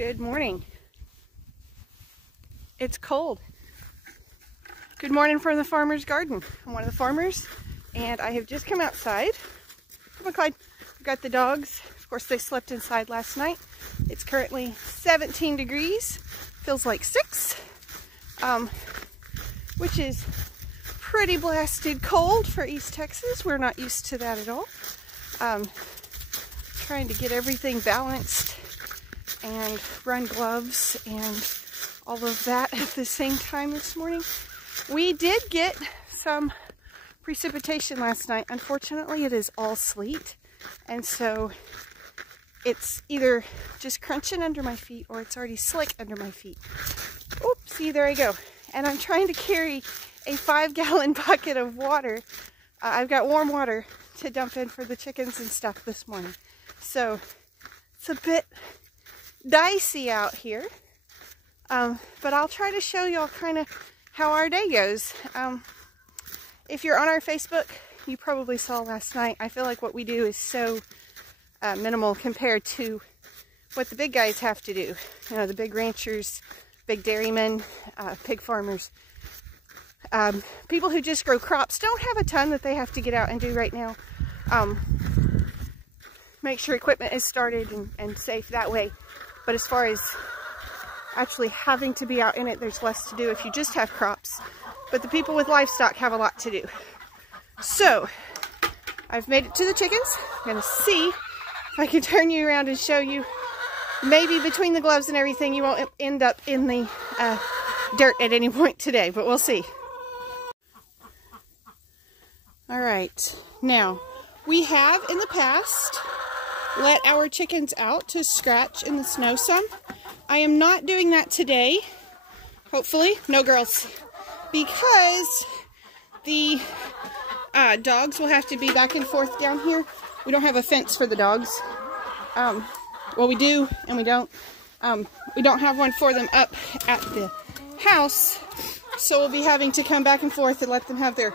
Good morning. It's cold. Good morning from the farmer's garden. I'm one of the farmers and I have just come outside. Come on, Clyde. I've got the dogs. Of course, they slept inside last night. It's currently 17 degrees. Feels like 6, which is pretty blasted cold for East Texas. We're not used to that at all. Trying to get everything balanced and run gloves and all of that at the same time this morning. We did get some precipitation last night. Unfortunately, it is all sleet, and so it's either just crunching under my feet or it's already slick under my feet. Oops, see, there I go. And I'm trying to carry a 5-gallon bucket of water. I've got warm water to dump in for the chickens and stuff this morning. So it's a bit dicey out here, but I'll try to show y'all kind of how our day goes. If you're on our Facebook, you probably saw last night. I feel like what we do is so minimal compared to what the big guys have to do. You know, the big ranchers, big dairymen, pig farmers, people who just grow crops don't have a ton that they have to get out and do right now. Make sure equipment is started and safe that way. But as far as actually having to be out in it, there's less to do if you just have crops. But the people with livestock have a lot to do. So, I've made it to the chickens. I'm going to see if I can turn you around and show you. Maybe between the gloves and everything, you won't end up in the dirt at any point today, but we'll see. Alright, now, we have in the past let our chickens out to scratch in the snow some. I am not doing that today, hopefully, no girls, because the dogs will have to be back and forth down here. We don't have a fence for the dogs. Well, we do and we don't. We don't have one for them up at the house, so we'll be having to come back and forth and let them have their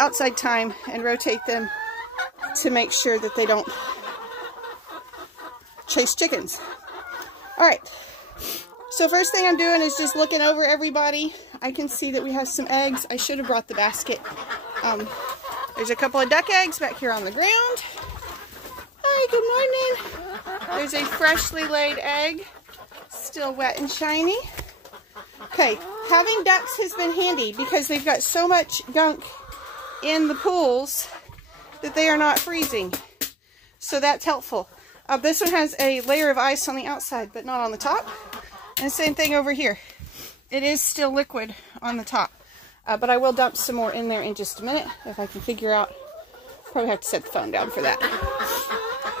outside time and rotate them to make sure that they don't chase chickens. Alright, so first thing I'm doing is just looking over everybody. I can see that we have some eggs. I should have brought the basket. There's a couple of duck eggs back here on the ground. Hi, good morning. There's a freshly laid egg, still wet and shiny. Okay, having ducks has been handy because they've got so much gunk in the pools that they are not freezing. So that's helpful. This one has a layer of ice on the outside, but not on the top. And same thing over here. It is still liquid on the top. But I will dump some more in there in just a minute, if I can figure out. Probably have to set the phone down for that.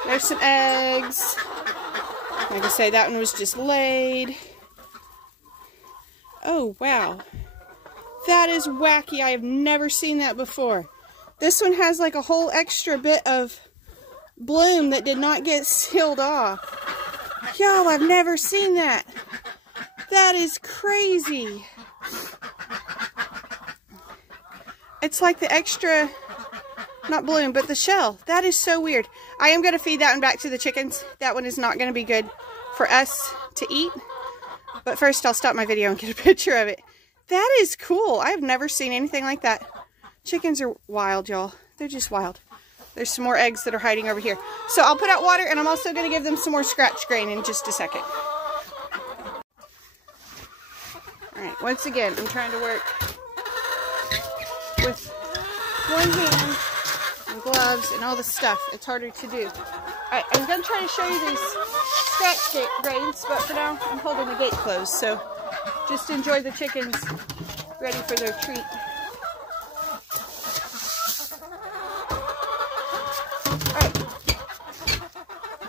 There's some eggs. Like I say, that one was just laid. Oh, wow. That is wacky. I have never seen that before. This one has like a whole extra bit of bloom that did not get sealed off. Yo, I've never seen that. That is crazy. It's like the extra, not bloom, but the shell. That is so weird. I am going to feed that one back to the chickens. That one is not going to be good for us to eat. But first I'll stop my video and get a picture of it. That is cool. I've never seen anything like that. Chickens are wild, y'all. They're just wild. There's some more eggs that are hiding over here. So I'll put out water, and I'm also going to give them some more scratch grain in just a second. Alright, once again, I'm trying to work with one hand and gloves and all the stuff. It's harder to do. Alright, I'm going to try to show you these scratch grains, but for now, I'm holding the gate closed. So just enjoy the chickens ready for their treat.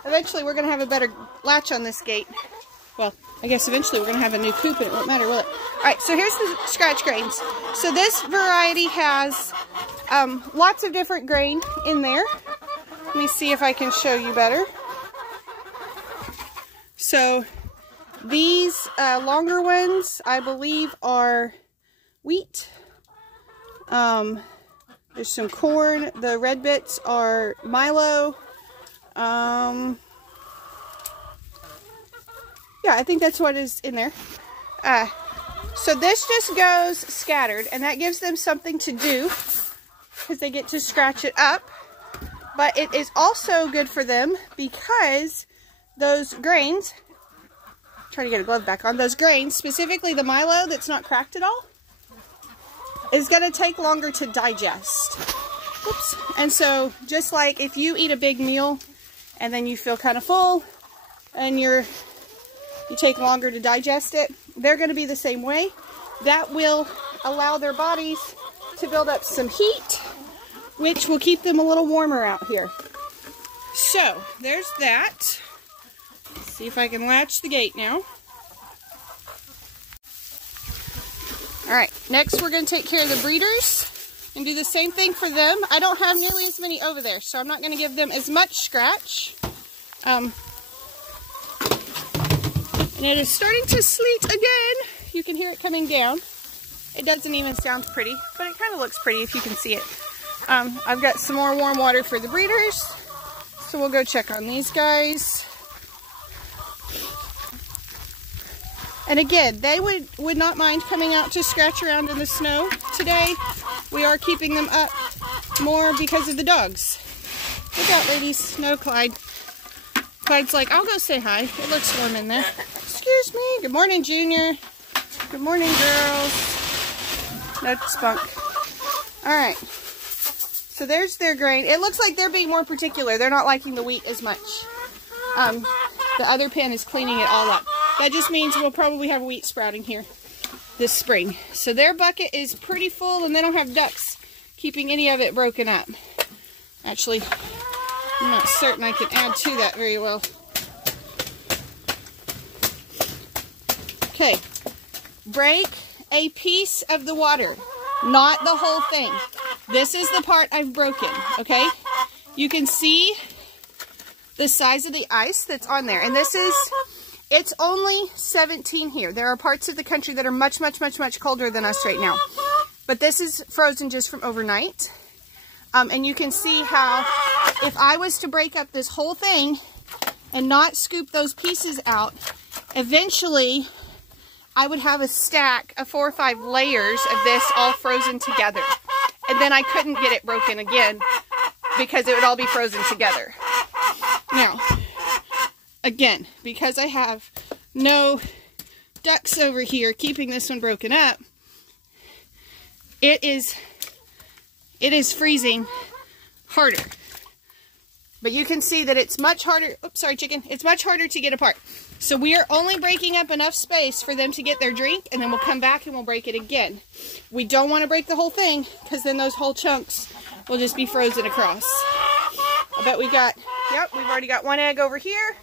Eventually, we're going to have a better latch on this gate. Well, I guess eventually we're going to have a new coop and it won't matter, will it? Alright, so here's the scratch grains. So this variety has lots of different grain in there. Let me see if I can show you better. So these longer ones, I believe, are wheat. There's some corn. The red bits are Milo. Yeah, I think that's what is in there. So this just goes scattered, and that gives them something to do because they get to scratch it up. But it is also good for them because those grains, try to get a glove back on, those grains, specifically the Milo that's not cracked at all, is going to take longer to digest. Oops. And so just like if you eat a big meal and then you feel kind of full and you take longer to digest it, they're going to be the same way. That will allow their bodies to build up some heat, which will keep them a little warmer out here. So there's that. Let's see if I can latch the gate now. All right, next we're going to take care of the breeders and do the same thing for them. I don't have nearly as many over there, so I'm not going to give them as much scratch. And it is starting to sleet again. You can hear it coming down. It doesn't even sound pretty, but it kind of looks pretty if you can see it. I've got some more warm water for the breeders, so we'll go check on these guys. And again, they would not mind coming out to scratch around in the snow today. We are keeping them up more because of the dogs. Look out, ladies. No, Clyde. Clyde's like, I'll go say hi. It looks warm in there. Excuse me. Good morning, Junior. Good morning, girls. No spunk. All right. So there's their grain. It looks like they're being more particular. They're not liking the wheat as much. The other pen is cleaning it all up. That just means we'll probably have wheat sprouting here this spring. So their bucket is pretty full, and they don't have ducks keeping any of it broken up. Actually, I'm not certain I can add to that very well. Okay, break a piece of the water, not the whole thing. This is the part I've broken, okay? You can see the size of the ice that's on there, and this is, it's only 17 here. There are parts of the country that are much, much, much, much colder than us right now. But this is frozen just from overnight. And you can see how if I was to break up this whole thing and not scoop those pieces out, eventually I would have a stack of 4 or 5 layers of this all frozen together. And then I couldn't get it broken again because it would all be frozen together. Now, again, because I have no ducks over here keeping this one broken up, it is freezing harder. But you can see that it's much harder, oops, sorry chicken, it's much harder to get apart. So we are only breaking up enough space for them to get their drink, and then we'll come back and we'll break it again. We don't want to break the whole thing, because then those whole chunks will just be frozen across. I bet we got, yep, we've already got 1 egg over here.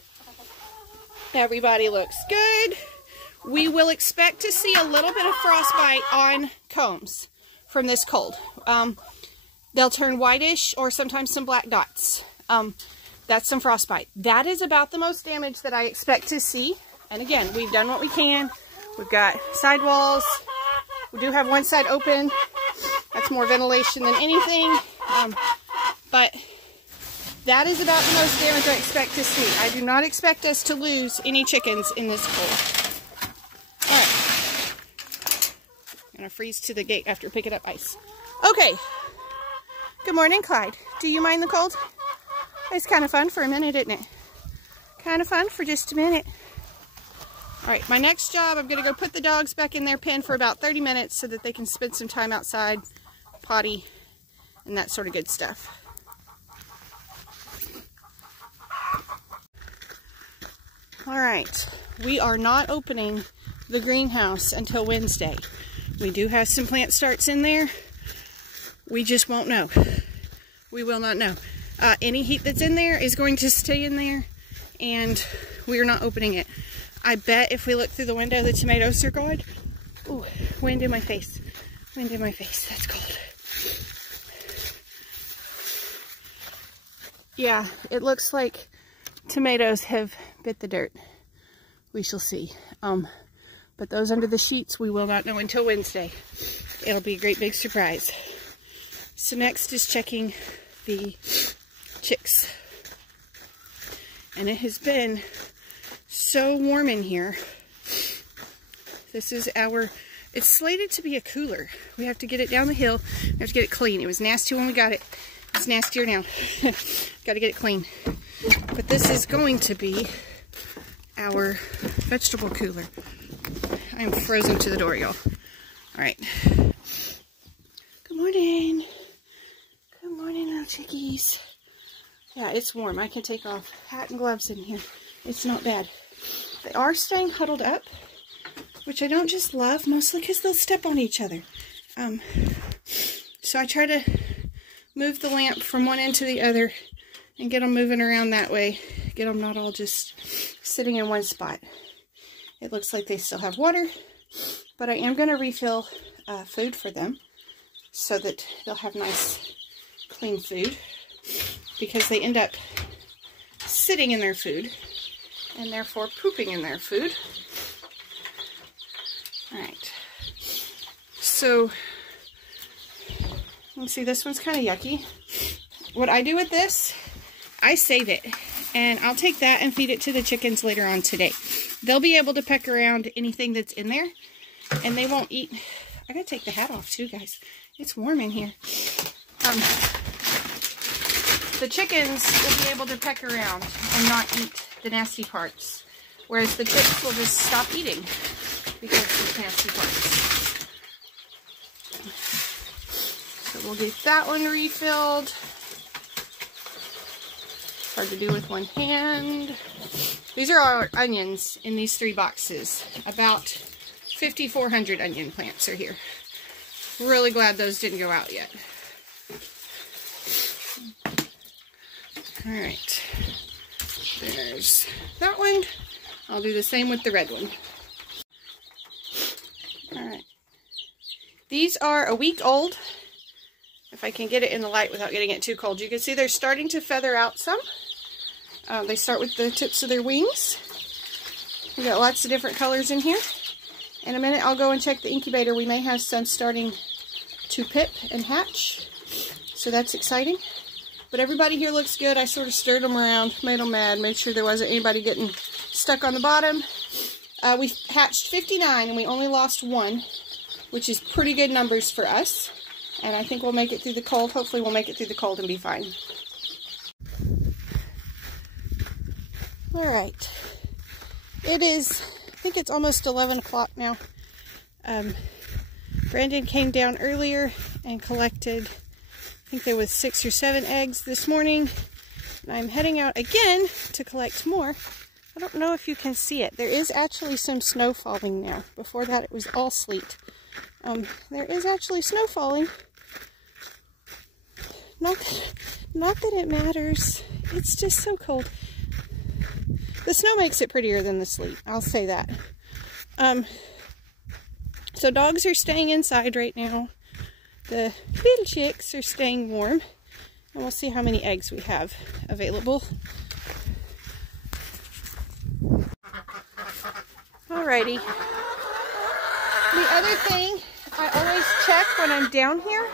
Everybody looks good. We will expect to see a little bit of frostbite on combs from this cold. They'll turn whitish or sometimes some black dots. That's some frostbite. That is about the most damage that I expect to see. And again, we've done what we can. We've got sidewalls. We do have one side open. That's more ventilation than anything. But that is about the most damage I expect to see. I do not expect us to lose any chickens in this cold. Alright. I'm going to freeze to the gate after picking up ice. Okay. Good morning, Clyde. Do you mind the cold? It's kind of fun for a minute, isn't it? Kind of fun for just a minute. Alright, my next job, I'm going to go put the dogs back in their pen for about 30 minutes so that they can spend some time outside, potty, and that sort of good stuff. Alright, we are not opening the greenhouse until Wednesday. We do have some plant starts in there. We just won't know. We will not know. Any heat that's in there is going to stay in there, and we are not opening it. I bet if we look through the window, the tomatoes are gone. Ooh, wind in my face. Wind in my face. That's cold. Yeah, it looks like tomatoes have bit the dirt. We shall see. But those under the sheets, we will not know until Wednesday. It'll be a great big surprise. So next is checking the chicks. And it has been so warm in here. This is it's slated to be a cooler. We have to get it down the hill. We have to get it clean. It was nasty when we got it. It's nastier now. Got to get it clean. But this is going to be our vegetable cooler. I am frozen to the door, y'all. All right. Good morning. Good morning, little chickies. Yeah, it's warm. I can take off hat and gloves in here. It's not bad. They are staying huddled up, which I don't just love, mostly because they'll step on each other. So I try to move the lamp from one end to the other and get them moving around that way. Get them not all just sitting in one spot. It looks like they still have water, but I am going to refill food for them so that they'll have nice, clean food, because they end up sitting in their food and therefore pooping in their food. Alright, so let's see, this one's kind of yucky. What I do with this, I save it, and I'll take that and feed it to the chickens later on today. They'll be able to peck around anything that's in there, and they won't eat. I gotta take the hat off too, guys. It's warm in here. The chickens will be able to peck around and not eat the nasty parts, whereas the chicks will just stop eating because of the nasty parts. So we'll get that one refilled. It's hard to do with one hand. These are our onions in these 3 boxes. About 5,400 onion plants are here. Really glad those didn't go out yet. Alright. There's that one. I'll do the same with the red one. Alright. These are a week old. If I can get it in the light without getting it too cold. You can see they're starting to feather out some. They start with the tips of their wings. We got lots of different colors in here. In a minute I'll go and check the incubator. We may have some starting to pip and hatch. So that's exciting. But everybody here looks good. I sort of stirred them around, made them mad, made sure there wasn't anybody getting stuck on the bottom. We hatched 59 and we only lost 1, which is pretty good numbers for us. And I think we'll make it through the cold. Hopefully we'll make it through the cold and be fine. Alright. It is, I think it's almost 11 o'clock now. Brandon came down earlier and collected, I think there was 6 or 7 eggs this morning. And I'm heading out again to collect more. I don't know if you can see it. There is actually some snow falling now. Before that it was all sleet. There is actually snow falling. Not that it matters. It's just so cold. The snow makes it prettier than the sleet. I'll say that. So dogs are staying inside right now. The little chicks are staying warm. And we'll see how many eggs we have available. Alrighty. The other thing I always check when I'm down here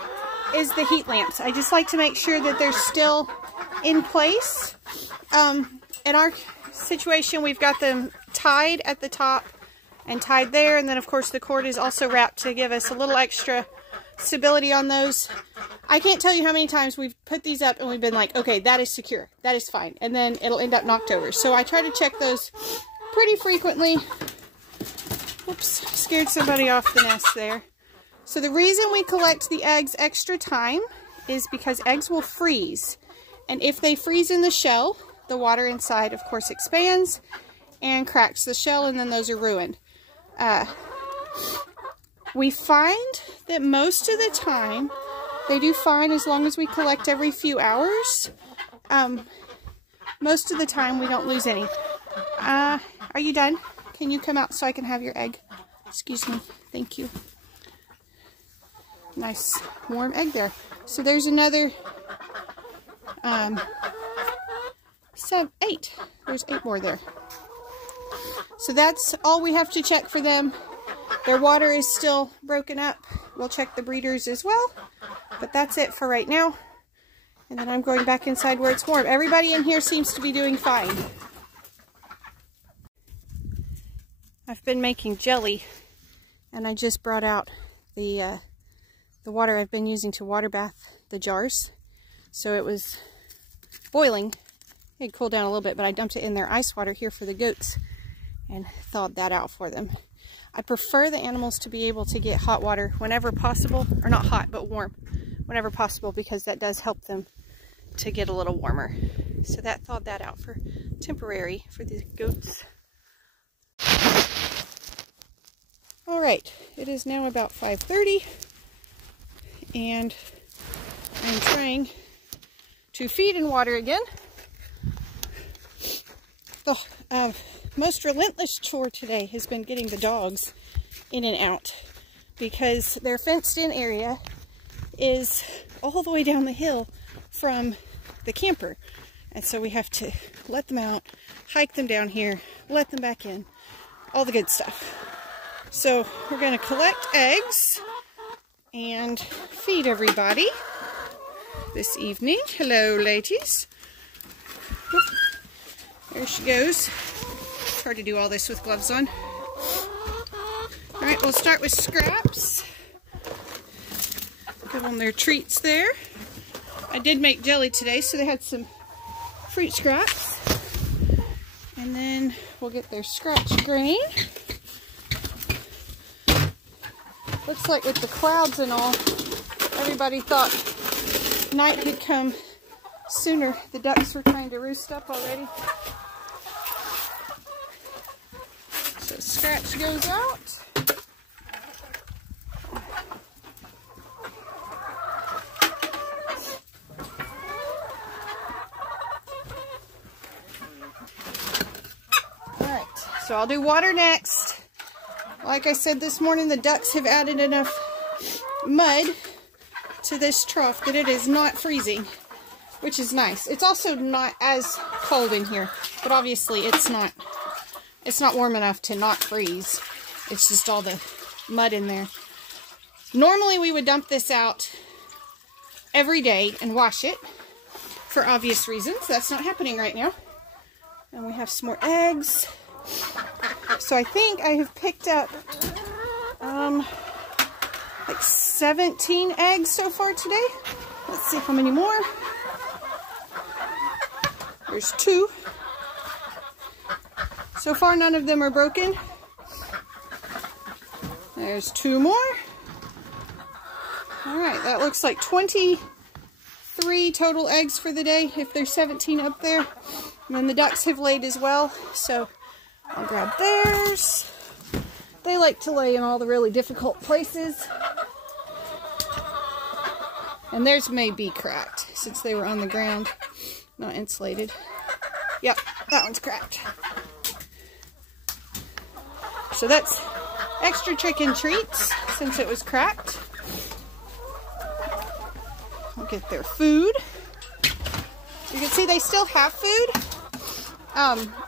is the heat lamps. I just like to make sure that they're still in place. In our situation, we've got them tied at the top and tied there, and then of course the cord is also wrapped to give us a little extra stability on those. I can't tell you how many times we've put these up and we've been like, okay, that is secure, that is fine, and then it'll end up knocked over. So I try to check those pretty frequently. Oops, scared somebody off the nest there. So the reason we collect the eggs extra time is because eggs will freeze. And if they freeze in the shell, the water inside, of course, expands and cracks the shell, and then those are ruined. We find that most of the time, they do fine as long as we collect every few hours. Most of the time, we don't lose any. Are you done? Can you come out so I can have your egg? Excuse me. Thank you. Nice warm egg there. So there's another 8. There's 8 more there. So that's all we have to check for them. Their water is still broken up. We'll check the breeders as well. But that's it for right now. And then I'm going back inside where it's warm. Everybody in here seems to be doing fine. I've been making jelly, and I just brought out the water I've been using to water bath the jars. So it was boiling. It had cooled down a little bit, but I dumped it in their ice water here for the goats and thawed that out for them. I prefer the animals to be able to get hot water whenever possible, or not hot, but warm whenever possible, because that does help them to get a little warmer. So that thawed that out for temporary for these goats. All right, it is now about 5:30, and I'm trying to feed and water again. The most relentless chore today has been getting the dogs in and out, because their fenced-in area is all the way down the hill from the camper, and so we have to let them out, hike them down here, let them back in, all the good stuff. So we're going to collect eggs and feed everybody this evening. Hello, ladies. Whoop. There she goes. It's hard to do all this with gloves on. All right, we'll start with Scraps. Give them their treats there. I did make jelly today, so they had some fruit scraps. And then we'll get their scratch grain. Looks like with the clouds and all, everybody thought night had come sooner. The ducks were trying to roost up already. So scratch goes out. Alright, so I'll do water next. Like I said this morning, the ducks have added enough mud to this trough that it is not freezing, which is nice. It's also not as cold in here, but obviously it's not warm enough to not freeze. It's just all the mud in there. Normally we would dump this out every day and wash it for obvious reasons. That's not happening right now. And we have some more eggs. So I think I have picked up like 17 eggs so far today. Let's see how many more. There's 2. So far none of them are broken. There's 2 more. Alright, that looks like 23 total eggs for the day, if there's 17 up there. And then the ducks have laid as well, so I'll grab theirs. They like to lay in all the really difficult places. And theirs may be cracked, since they were on the ground, not insulated. Yep, that one's cracked. So that's extra chicken treats, since it was cracked. I'll get their food. You can see they still have food.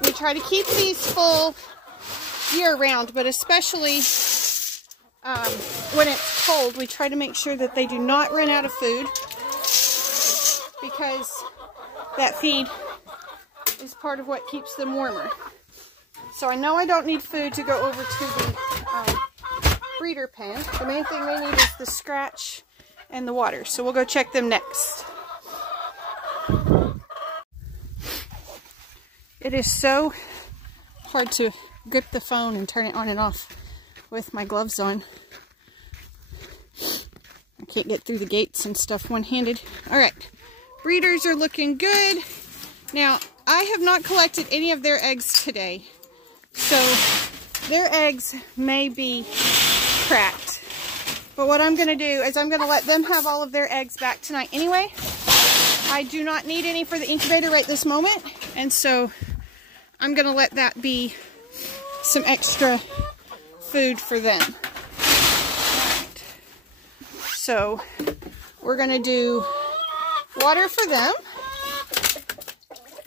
We try to keep these full year-round, but especially when it's cold, we try to make sure that they do not run out of food, because that feed is part of what keeps them warmer. So I know I don't need food to go over to the breeder pen. The main thing they need is the scratch and the water. So we'll go check them next. It is so hard to grip the phone and turn it on and off with my gloves on. I can't get through the gates and stuff one-handed. Alright, breeders are looking good. Now, I have not collected any of their eggs today, so their eggs may be cracked. But what I'm going to do is I'm going to let them have all of their eggs back tonight anyway. I do not need any for the incubator right this moment, and so I'm going to let that be some extra food for them. Right. So we're going to do water for them.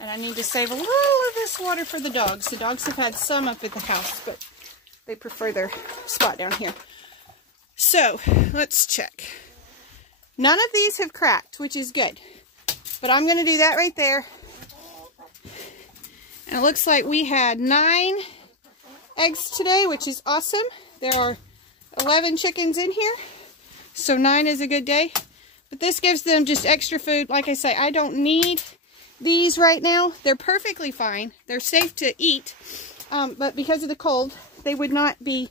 And I need to save a little of this water for the dogs. The dogs have had some up at the house, but they prefer their spot down here. So let's check. None of these have cracked, which is good. But I'm going to do that right there. And it looks like we had 9 eggs today, which is awesome. There are 11 chickens in here, so 9 is a good day. But this gives them just extra food. Like I say, I don't need these right now. They're perfectly fine. They're safe to eat, but because of the cold, they would not be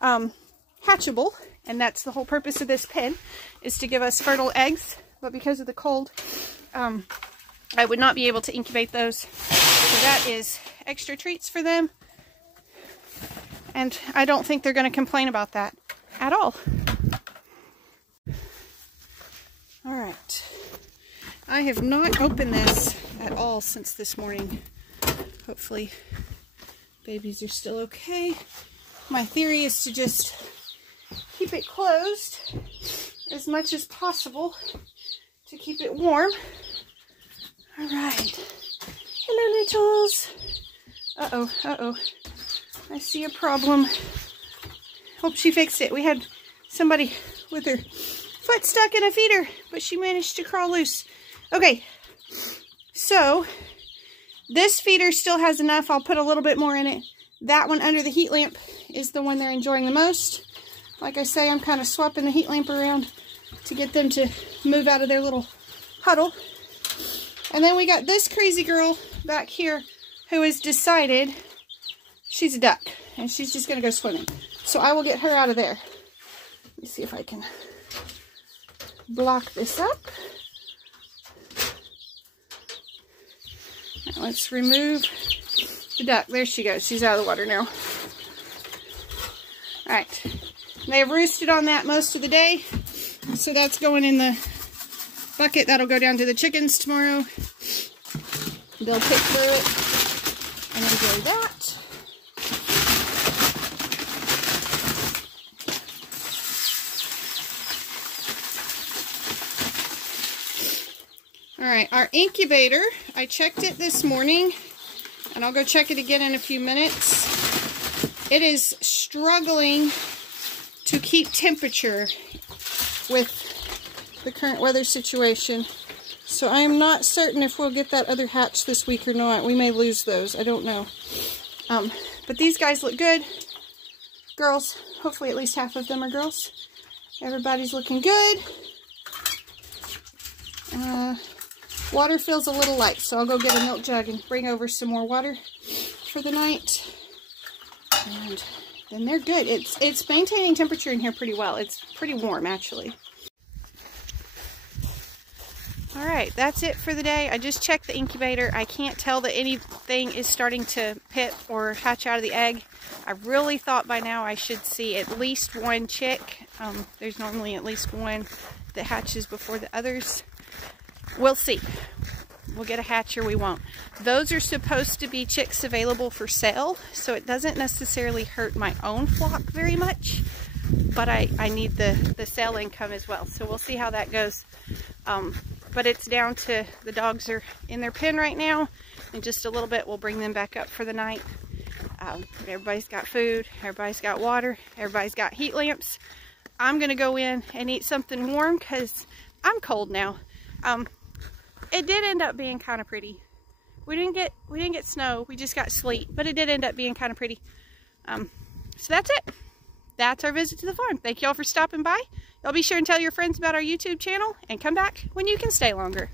hatchable. And that's the whole purpose of this pen, is to give us fertile eggs. But because of the cold, I would not be able to incubate those. So that is extra treats for them. And I don't think they're going to complain about that at all. All right. I have not opened this at all since this morning. Hopefully babies are still okay. My theory is to just keep it closed as much as possible to keep it warm. All right. Hello, littles. Uh-oh, uh-oh. I see a problem. Hope she fixed it. We had somebody with her foot stuck in a feeder, but she managed to crawl loose. Okay, so this feeder still has enough. I'll put a little bit more in it. That one under the heat lamp is the one they're enjoying the most. Like I say, I'm kind of swapping the heat lamp around to get them to move out of their little huddle. And then we got this crazy girl back here who has decided she's a duck and she's just going to go swimming. So I will get her out of there. Let me see if I can block this up. Now let's remove the duck. There she goes. She's out of the water now. Alright. They have roosted on that most of the day. So that's going in the bucket. That'll go down to the chickens tomorrow. They'll pick through it and enjoy that. Alright, our incubator, I checked it this morning, and I'll go check it again in a few minutes. It is struggling to keep temperature with the current weather situation. So I am not certain if we'll get that other hatch this week or not. We may lose those, I don't know. But these guys look good. Girls, hopefully at least half of them are girls. Everybody's looking good. Water feels a little light, so I'll go get a milk jug and bring over some more water for the night. And then they're good. It's maintaining temperature in here pretty well. It's pretty warm, actually. Alright, that's it for the day. I just checked the incubator. I can't tell that anything is starting to pit or hatch out of the egg. I really thought by now I should see at least one chick. There's normally at least one that hatches before the others. We'll see. We'll get a hatch or we won't. Those are supposed to be chicks available for sale, so it doesn't necessarily hurt my own flock very much, but I need the sale income as well, so we'll see how that goes. But it's down to the dogs are in their pen right now. In just a little bit, we'll bring them back up for the night. Everybody's got food, everybody's got water, everybody's got heat lamps. I'm gonna go in and eat something warm because I'm cold now. It did end up being kind of pretty. We didn't get snow, we just got sleet, but it did end up being kind of pretty. So that's it. That's our visit to the farm. Thank y'all for stopping by. Y'all be sure and tell your friends about our YouTube channel and come back when you can stay longer.